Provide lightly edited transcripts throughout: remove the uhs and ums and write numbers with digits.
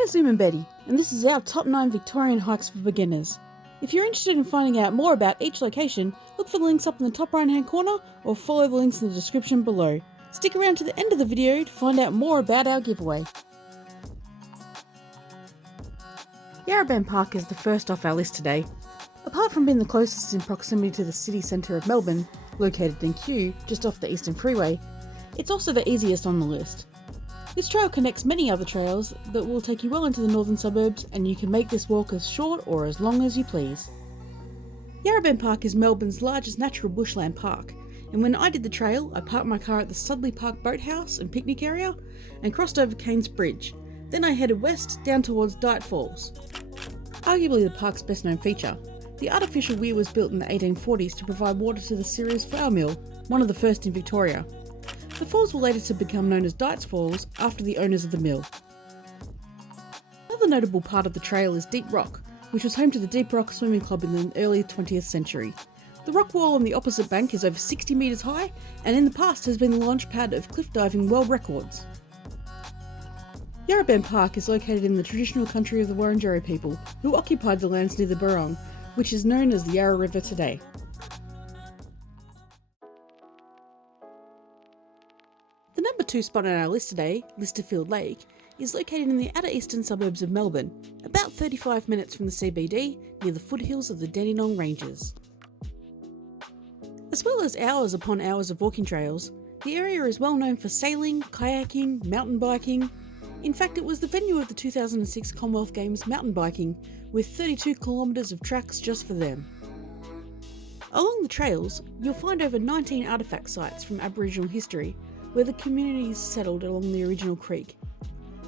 We're Zoom and Betty, and this is our top 9 Victorian hikes for beginners. If you're interested in finding out more about each location, look for the links up in the top right hand corner or follow the links in the description below. Stick around to the end of the video to find out more about our giveaway. Yarra Park is the first off our list today. Apart from being the closest in proximity to the city centre of Melbourne, located in Kew, just off the Eastern Freeway, it's also the easiest on the list. This trail connects many other trails that will take you well into the northern suburbs, and you can make this walk as short or as long as you please. Yarra Park is Melbourne's largest natural bushland park, and when I did the trail, I parked my car at the Sudley Park Boathouse and picnic area and crossed over Cairns Bridge. Then I headed west down towards Dight Falls. Arguably the park's best known feature, the artificial weir was built in the 1840s to provide water to the Ceres flour mill, one of the first in Victoria. The falls were later to become known as Dights Falls after the owners of the mill. Another notable part of the trail is Deep Rock, which was home to the Deep Rock Swimming Club in the early 20th century. The rock wall on the opposite bank is over 60 metres high, and in the past has been the launch pad of cliff diving world records. Yarra Park is located in the traditional country of the Wurundjeri people, who occupied the lands near the Burong, which is known as the Yarra River today. The number 2 spot on our list today, Lysterfield Lake, is located in the outer eastern suburbs of Melbourne, about 35 minutes from the CBD, near the foothills of the Dandenong Ranges. As well as hours upon hours of walking trails, the area is well known for sailing, kayaking, mountain biking. In fact, it was the venue of the 2006 Commonwealth Games mountain biking, with 32 kilometres of tracks just for them. Along the trails, you'll find over 19 artefact sites from Aboriginal history, where the communities settled along the original creek.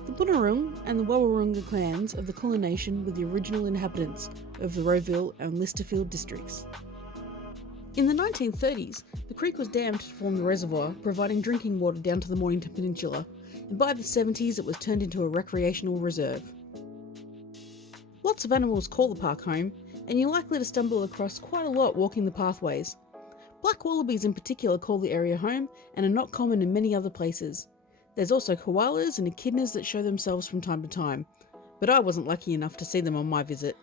The Bunurong and the Wawarunga clans of the Kulin Nation were the original inhabitants of the Rowville and Lysterfield districts. In the 1930s, the creek was dammed to form the reservoir, providing drinking water down to the Mornington Peninsula, and by the 70s it was turned into a recreational reserve. Lots of animals call the park home, and you're likely to stumble across quite a lot walking the pathways. Black wallabies in particular call the area home and are not common in many other places. There's also koalas and echidnas that show themselves from time to time, but I wasn't lucky enough to see them on my visit.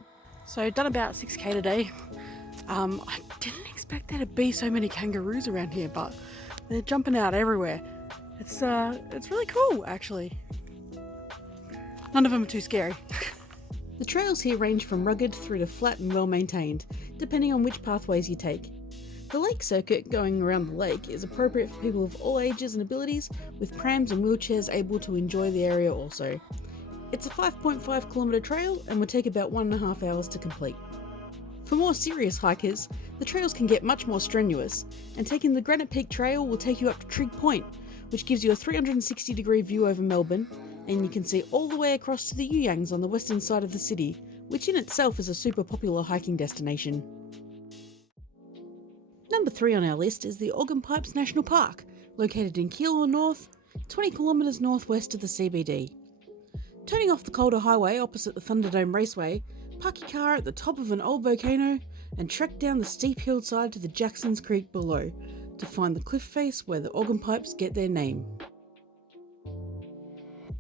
So done about 6k today. I didn't expect there to be so many kangaroos around here, but they're jumping out everywhere. It's really cool actually. None of them are too scary. The trails here range from rugged through to flat and well maintained, depending on which pathways you take. The lake circuit going around the lake is appropriate for people of all ages and abilities, with prams and wheelchairs able to enjoy the area also. It's a 5.5 kilometre trail and would take about 1.5 hours to complete. For more serious hikers, the trails can get much more strenuous, and taking the Granite Peak Trail will take you up to Trig Point, which gives you a 360-degree view over Melbourne, and you can see all the way across to the Yuyangs on the western side of the city, which in itself is a super popular hiking destination. Number 3 on our list is the Organ Pipes National Park, located in Keilor North, 20 kilometres northwest of the CBD. Turning off the Calder Highway opposite the Thunderdome Raceway, park your car at the top of an old volcano and trek down the steep hillside to the Jacksons Creek below to find the cliff face where the Organ Pipes get their name.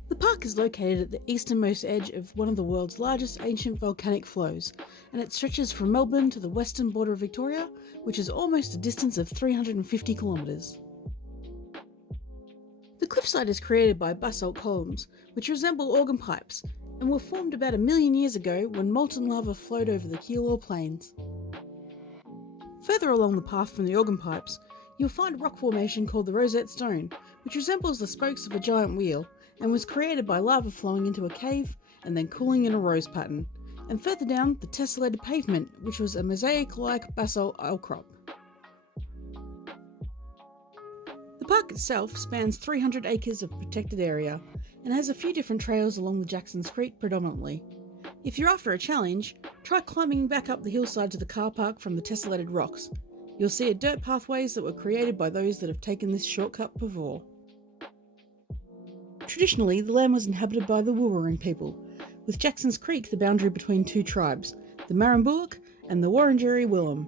The park is located at the easternmost edge of one of the world's largest ancient volcanic flows, and it stretches from Melbourne to the western border of Victoria, which is almost a distance of 350 kilometres. The cliffside is created by basalt columns, which resemble organ pipes, and were formed about 1 million years ago when molten lava flowed over the Keilor Plains. Further along the path from the organ pipes, you'll find a rock formation called the Rosette Stone, which resembles the spokes of a giant wheel, and was created by lava flowing into a cave and then cooling in a rose pattern, and further down the tessellated pavement, which was a mosaic-like basalt outcrop. The park itself spans 300 acres of protected area and has a few different trails along the Jacksons Creek predominantly. If you're after a challenge, try climbing back up the hillside to the car park from the tessellated rocks. You'll see dirt pathways that were created by those that have taken this shortcut before. Traditionally, the land was inhabited by the Wurrung people, with Jacksons Creek the boundary between two tribes, the Marambullock and the Wurundjeri Willem.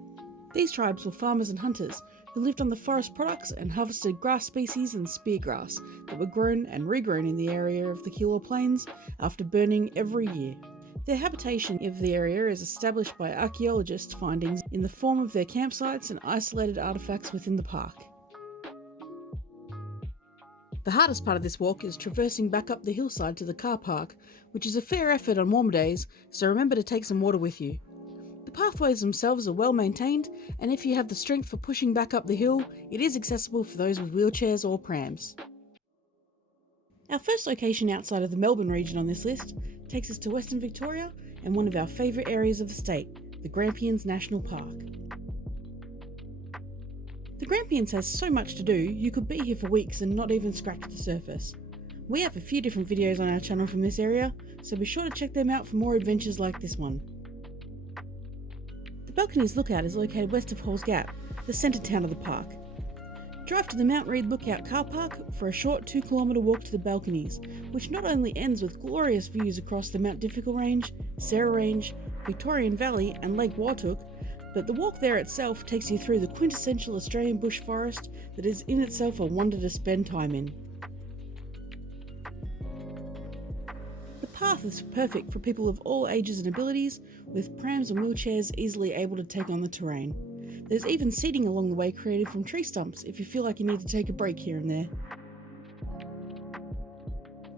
These tribes were farmers and hunters who lived on the forest products and harvested grass species and speargrass that were grown and regrown in the area of the Keilor Plains after burning every year. Their habitation of the area is established by archaeologists' findings in the form of their campsites and isolated artefacts within the park. The hardest part of this walk is traversing back up the hillside to the car park, which is a fair effort on warmer days, so remember to take some water with you. The pathways themselves are well maintained, and if you have the strength for pushing back up the hill, it is accessible for those with wheelchairs or prams. Our first location outside of the Melbourne region on this list takes us to Western Victoria and one of our favourite areas of the state, the Grampians National Park. The Grampians has so much to do, you could be here for weeks and not even scratch the surface. We have a few different videos on our channel from this area, so be sure to check them out for more adventures like this one. The Balconies Lookout is located west of Halls Gap, the centre town of the park. Drive to the Mount Read Lookout car park for a short 2-kilometre walk to the Balconies, which not only ends with glorious views across the Mount Difficult Range, Sarah Range, Victorian Valley and Lake Wartook, but the walk there itself takes you through the quintessential Australian bush forest that is in itself a wonder to spend time in. The path is perfect for people of all ages and abilities, with prams and wheelchairs easily able to take on the terrain. There's even seating along the way created from tree stumps if you feel like you need to take a break here and there.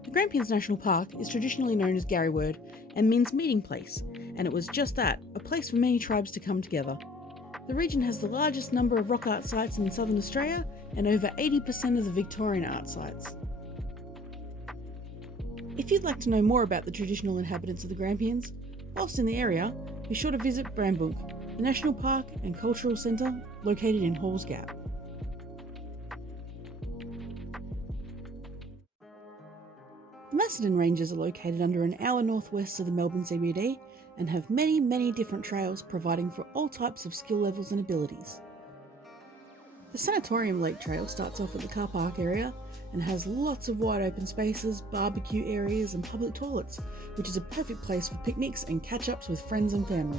The Grampians National Park is traditionally known as Garryword and means meeting place, and it was just that, a place for many tribes to come together. The region has the largest number of rock art sites in southern Australia and over 80% of the Victorian art sites. If you'd like to know more about the traditional inhabitants of the Grampians, whilst in the area, be sure to visit Brambook, the National Park and Cultural Centre located in Halls Gap. The Macedon Ranges are located under an hour northwest of the Melbourne CBD and have many different trails providing for all types of skill levels and abilities. The Sanitorium Lake Trail starts off at the car park area and has lots of wide open spaces, barbecue areas and public toilets, which is a perfect place for picnics and catch-ups with friends and family.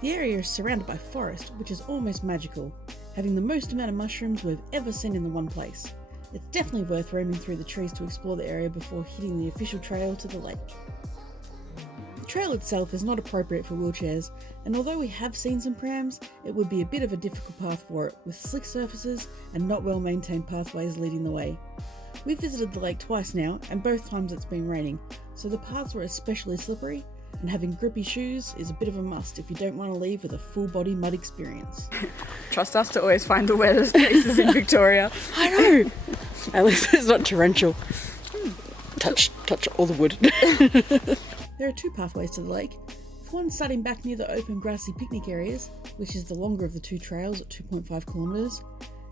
The area is surrounded by forest, which is almost magical, having the most amount of mushrooms we've ever seen in the one place. It's definitely worth roaming through the trees to explore the area before hitting the official trail to the lake. The trail itself is not appropriate for wheelchairs, and although we have seen some prams, it would be a bit of a difficult path for it, with slick surfaces and not well maintained pathways leading the way. We've visited the lake twice now, and both times it's been raining, so the paths were especially slippery, and having grippy shoes is a bit of a must if you don't want to leave with a full body mud experience. Trust us to always find the wettest places in Victoria. I know! At least it's not torrential. Touch all the wood. There are 2 pathways to the lake, with one starting back near the open grassy picnic areas, which is the longer of the 2 trails at 2.5 kilometres,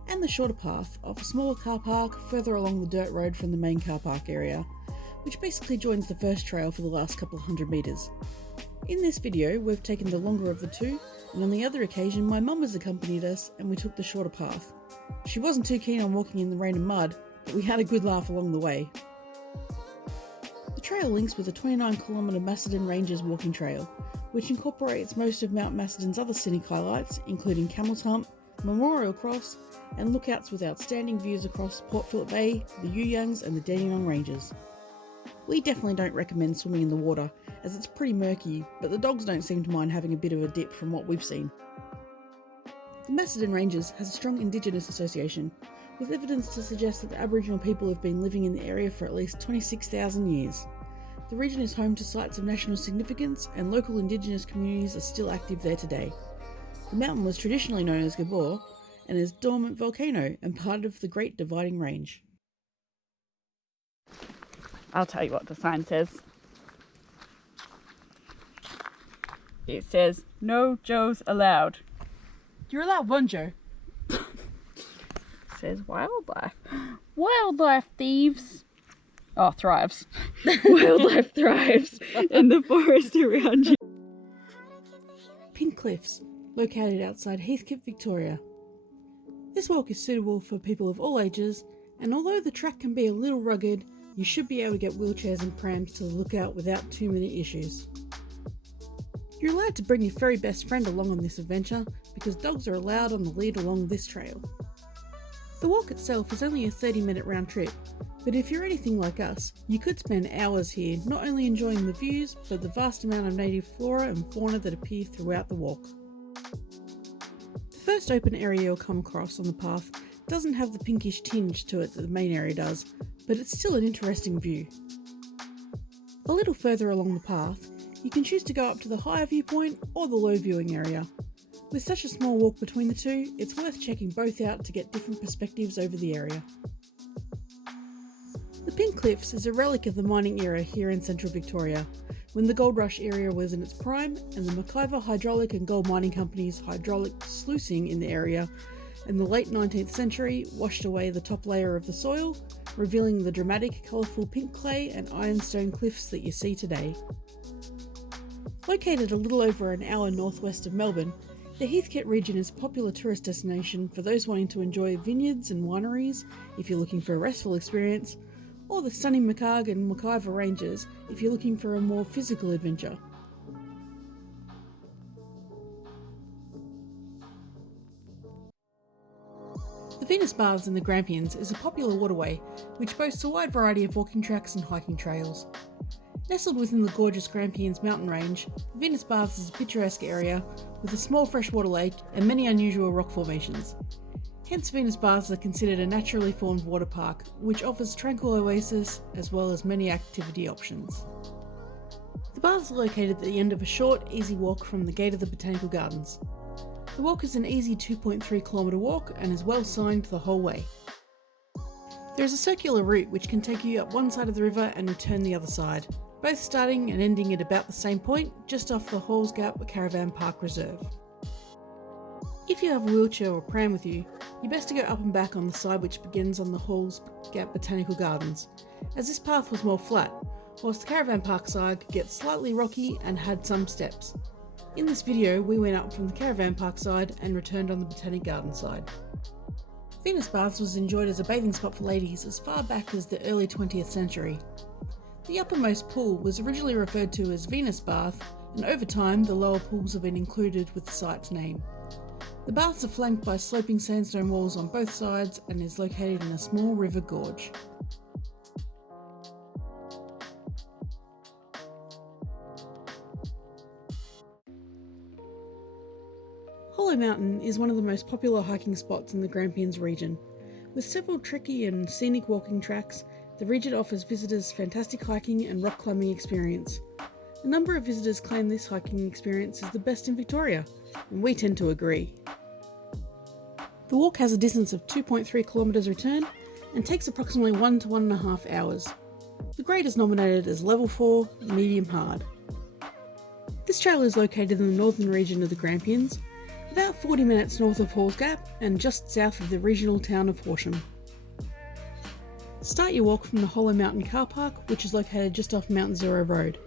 and the shorter path of a smaller car park further along the dirt road from the main car park area, which basically joins the first trail for the last couple of 100 metres. In this video, we've taken the longer of the 2, and on the other occasion my mum has accompanied us and we took the shorter path. She wasn't too keen on walking in the rain and mud, but we had a good laugh along the way. The trail links with the 29-kilometre Macedon Ranges walking trail, which incorporates most of Mount Macedon's other scenic highlights, including Camel's Hump, Memorial Cross, and lookouts with outstanding views across Port Phillip Bay, the Youngs and the Dandenong Ranges. We definitely don't recommend swimming in the water, as it's pretty murky, but the dogs don't seem to mind having a bit of a dip from what we've seen. The Macedon Ranges has a strong Indigenous association, with evidence to suggest that the Aboriginal people have been living in the area for at least 26,000 years. The region is home to sites of national significance, and local Indigenous communities are still active there today. The mountain was traditionally known as Gabor, and is a dormant volcano and part of the Great Dividing Range. I'll tell you what the sign says. It says, "No Joes allowed." You're allowed one, Joe. It says wildlife. Wildlife thieves. Oh, thrives. Wildlife thrives in the forest around you. Pin Cliffs, located outside Heathcote, Victoria. This walk is suitable for people of all ages, and although the track can be a little rugged, you should be able to get wheelchairs and prams to the lookout without too many issues. You're allowed to bring your furry best friend along on this adventure because dogs are allowed on the lead along this trail. The walk itself is only a 30-minute round trip, but if you're anything like us, you could spend hours here not only enjoying the views, but the vast amount of native flora and fauna that appear throughout the walk. The first open area you'll come across on the path doesn't have the pinkish tinge to it that the main area does, but it's still an interesting view. A little further along the path, you can choose to go up to the higher viewpoint or the low viewing area. With such a small walk between the two, it's worth checking both out to get different perspectives over the area. The Pink Cliffs is a relic of the mining era here in central Victoria, when the gold rush area was in its prime and the McIver Hydraulic and Gold Mining Company's hydraulic sluicing in the area in the late 19th century washed away the top layer of the soil, revealing the dramatic, colourful pink clay and ironstone cliffs that you see today. Located a little over an hour northwest of Melbourne, the Heathcote region is a popular tourist destination for those wanting to enjoy vineyards and wineries if you're looking for a restful experience, or the stunning Macag and McIver ranges if you're looking for a more physical adventure. The Venus Baths in the Grampians is a popular waterway which boasts a wide variety of walking tracks and hiking trails. Nestled within the gorgeous Grampians mountain range, Venus Baths is a picturesque area with a small freshwater lake and many unusual rock formations. Hence Venus Baths are considered a naturally formed water park, which offers tranquil oasis as well as many activity options. The baths are located at the end of a short, easy walk from the gate of the Botanical Gardens. The walk is an easy 2.3 kilometre walk and is well signed the whole way. There is a circular route which can take you up one side of the river and return the other side, both starting and ending at about the same point, just off the Halls Gap Caravan Park Reserve. If you have a wheelchair or pram with you, you're best to go up and back on the side which begins on the Halls Gap Botanical Gardens, as this path was more flat, whilst the Caravan Park side could get slightly rocky and had some steps. In this video, we went up from the Caravan Park side and returned on the Botanic Garden side. Venus Baths was enjoyed as a bathing spot for ladies as far back as the early 20th century. The uppermost pool was originally referred to as Venus Bath, and over time the lower pools have been included with the site's name. The baths are flanked by sloping sandstone walls on both sides and is located in a small river gorge. Hollow Mountain is one of the most popular hiking spots in the Grampians region. With several tricky and scenic walking tracks, the region offers visitors fantastic hiking and rock climbing experience. A number of visitors claim this hiking experience is the best in Victoria, and we tend to agree. The walk has a distance of 2.3 kilometres return and takes approximately 1 to 1.5 hours. The grade is nominated as Level 4, Medium Hard. This trail is located in the northern region of the Grampians, about 40 minutes north of Halls Gap and just south of the regional town of Horsham. Start your walk from the Hollow Mountain car park, which is located just off Mount Zero Road.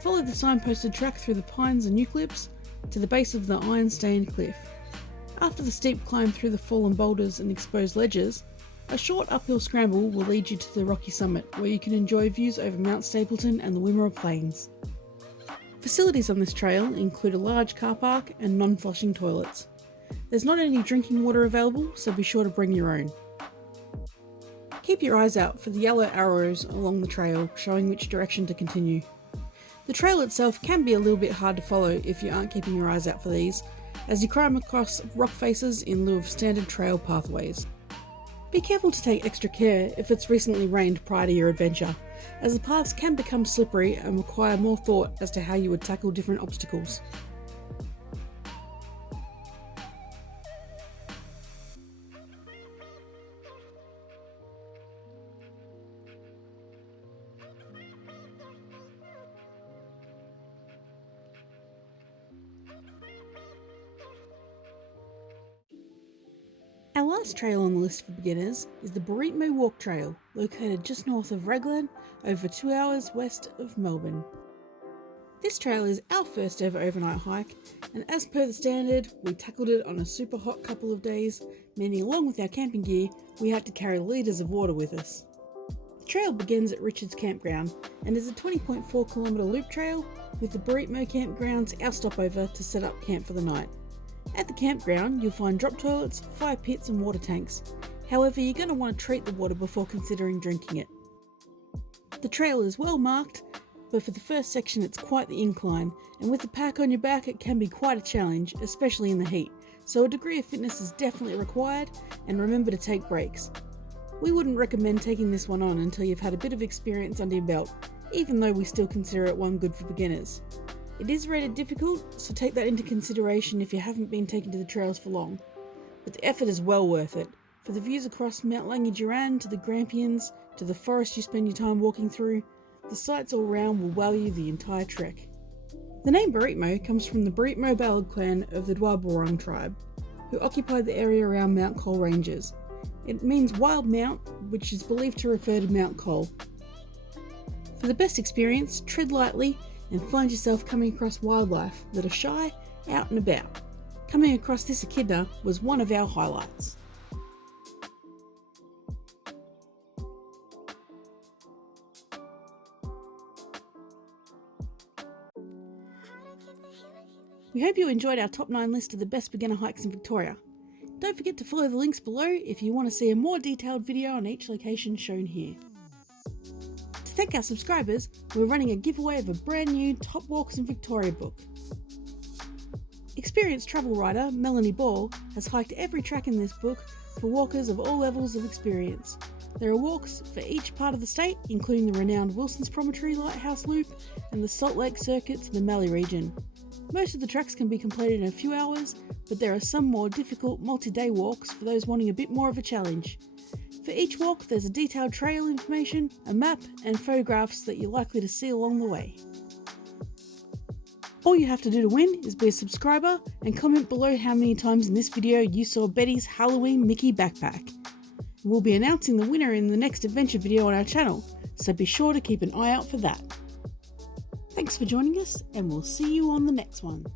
Follow the signposted track through the pines and eucalypts to the base of the iron-stained cliff. After the steep climb through the fallen boulders and exposed ledges, a short uphill scramble will lead you to the rocky summit, where you can enjoy views over Mount Stapleton and the Wimmera Plains. Facilities on this trail include a large car park and non-flushing toilets. There's not any drinking water available, so be sure to bring your own. Keep your eyes out for the yellow arrows along the trail showing which direction to continue. The trail itself can be a little bit hard to follow if you aren't keeping your eyes out for these, as you climb across rock faces in lieu of standard trail pathways. Be careful to take extra care if it's recently rained prior to your adventure, as the paths can become slippery and require more thought as to how you would tackle different obstacles. Our last trail on the list for beginners is the Beeripmo Walk trail, located just north of Raglan, over 2 hours west of Melbourne. This trail is our first ever overnight hike, and as per the standard, we tackled it on a super hot couple of days, meaning along with our camping gear, we had to carry litres of water with us. The trail begins at Richards Campground and is a 20.4 kilometre loop trail with the Beeripmo campgrounds our stopover to set up camp for the night. At the campground, you'll find drop toilets, fire pits and water tanks. However, you're going to want to treat the water before considering drinking it. The trail is well marked, but for the first section it's quite the incline, and with the pack on your back it can be quite a challenge, especially in the heat, so a degree of fitness is definitely required, and remember to take breaks. We wouldn't recommend taking this one on until you've had a bit of experience under your belt, even though we still consider it one good for beginners. It is rated difficult, so take that into consideration if you haven't been taken to the trails for long, but the effort is well worth it. For the views across Mount Langy-Duran to the Grampians, to the forest you spend your time walking through, the sights all round will wow you the entire trek. The name Beeripmo comes from the Beeripmo Ballad clan of the Dwarburung tribe, who occupied the area around Mount Cole Ranges. It means wild mount, which is believed to refer to Mount Cole. For the best experience, tread lightly and find yourself coming across wildlife that are shy, out and about. Coming across this echidna was one of our highlights. We hope you enjoyed our top 9 list of the best beginner hikes in Victoria. Don't forget to follow the links below if you want to see a more detailed video on each location shown here. To thank our subscribers, we're running a giveaway of a brand new Top Walks in Victoria book. Experienced travel writer Melanie Ball has hiked every track in this book for walkers of all levels of experience. There are walks for each part of the state, including the renowned Wilson's Promontory Lighthouse Loop and the Salt Lake Circuits in the Mallee region. Most of the tracks can be completed in a few hours, but there are some more difficult multi-day walks for those wanting a bit more of a challenge. For each walk, there's a detailed trail information, a map, and photographs that you're likely to see along the way. All you have to do to win is be a subscriber and comment below how many times in this video you saw Betty's Halloween Mickey backpack. We'll be announcing the winner in the next adventure video on our channel, so be sure to keep an eye out for that. Thanks for joining us, and we'll see you on the next one.